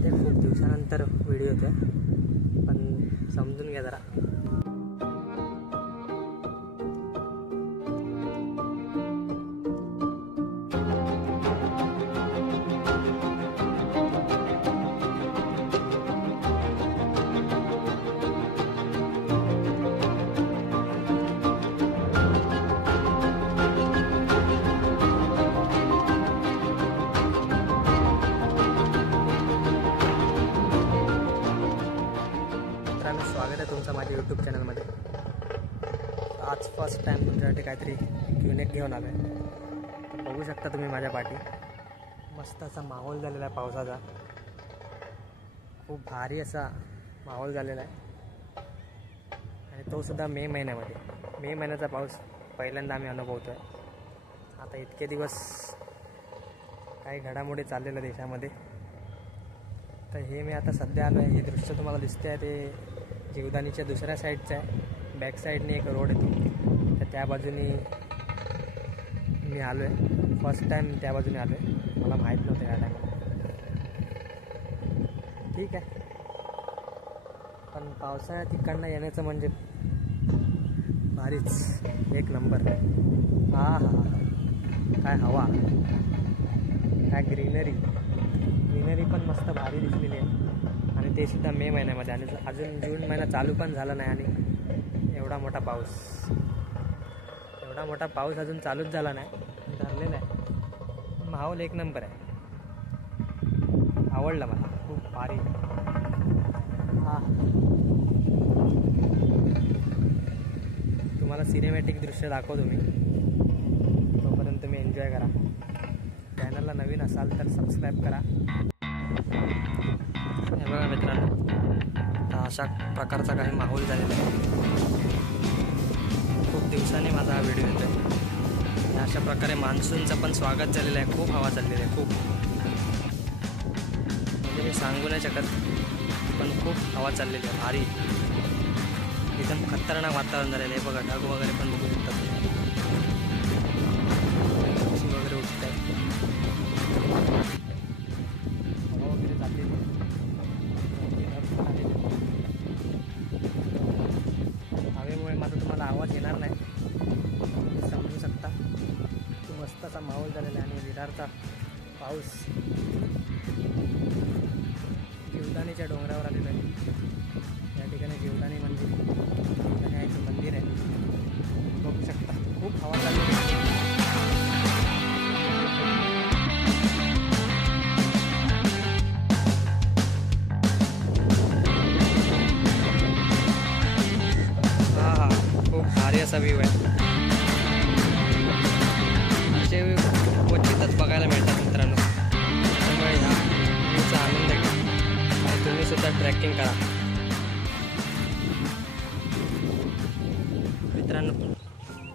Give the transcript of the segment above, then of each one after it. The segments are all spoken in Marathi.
माहिती आहे खूप दिवसानंतर व्हिडिओ होता, पण समजून घ्या जरा. स्वागत आहे तुमचं माझ्या यूट्यूब चॅनलमध्ये. आज फर्स्ट टाईम तुमच्यासाठी काहीतरी युनिक घेऊन आलो आहे. बघू शकता तुम्ही माझ्या पाठी मस्त असा माहोल झालेला आहे पावसाचा. खूप भारी असा माहोल झालेला आहे आणि तो सुद्धा मे महिन्यामध्ये. मे महिन्याचा पाऊस पहिल्यांदा आम्ही अनुभवतो आहे. आता इतके दिवस काही घडामोडी चाललेल्या देशामध्ये, तर हे मी आता सध्या आलो आहे. हे दृश्य तुम्हाला दिसते आहे ते जीवदानीच्या दुसऱ्या साईडचं आहे. बॅक साईडने एक रोड येतो, तर त्या बाजूने मी आलो आहे. फर्स्ट टाईम त्या बाजूने आलो आहे. मला माहीत नव्हतं या टायमाला. ठीक आहे, पण पावसाळ्यात तिकडनं येण्याचं म्हणजे भारीच, एक नंबर. हा हा, काय हवा, काय ग्रीनरी पण मस्त भारी दिसलेली आहे. आणि ते सुद्धा मे महिन्यामध्ये. आणि अजून जून महिना चालू पण झाला नाही आणि एवढा मोठा पाऊस अजून चालूच झाला नाही, धरलेला आहे. माहोल एक नंबर आहे. आवडला मला, खूप भारी. हा, तुम्हाला सिनेमॅटिक दृश्य दाखवतो मी. तोपर्यंत तुम्ही एन्जॉय करा. चॅनलला नवीन असाल तर सबस्क्राईब करा. हे बघा मित्रांनो, अशा प्रकारचा काही माहोल झालेला आहे. खूप दिवसांनी माझा हा व्हिडिओ येतो आहे. अशा प्रकारे मान्सूनचं पण स्वागत झालेलं आहे. खूप हवा चाललेली आहे, खूप. म्हणजे मी सांगू नाही शकत, पण खूप हवा चाललेली आहे भारी. एकदम खतरनाक वातावरण झालेलं आहे. बघा ढग वगैरे पण बघू शकतात. पक्षी वगैरे उठत आहे, हवा वगैरे चाललेली आहे. हवेमुळे माझा तुम्हाला आवाज येणार नाही, समजू शकता. तो मस्त असा माहोल झालेला आहे. आणि विरारचा पाऊस जीवदानीच्या डोंगरावर आलेला आहे. या ठिकाणी जीवदानी मंदिर आहे. बघू शकता, खूप हवा चाललेली आहे. खूप भारी असा व्ह्यू आहे. असे व्ह्यू क्वचितच बघायला मिळतात मित्रांनो. त्यामुळे ह्या व्ह्यूचा आनंद घ्या आणि तुम्ही सुद्धा ट्रॅकिंग करा. मित्रांनो,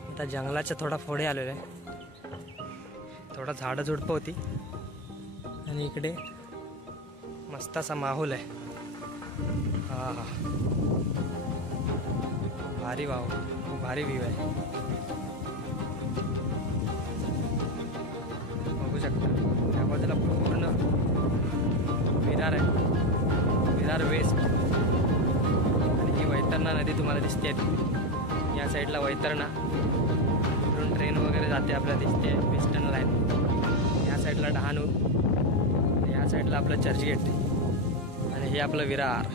आता जंगलाच्या थोडा पुढे आलेलो आहे. थोडा झाडं झुडपं होती आणि इकडे मस्त असा माहोल आहे. हा हा, भारी वाव, खूप भारी व्ह्यू आहे. बघू शकता त्या बाजूला पूर्ण विरार आहे, विरार वेस्ट. आणि ही वैतरणा नदी तुम्हाला दिसते. या साईडला वैतरणा, इकडून ट्रेन वगैरे जाते आपल्याला दिसते, वेस्टर्न लाईन. या साईडला डहाणू, या साईडला आपलं चर्चगेट आणि हे आपलं विरार.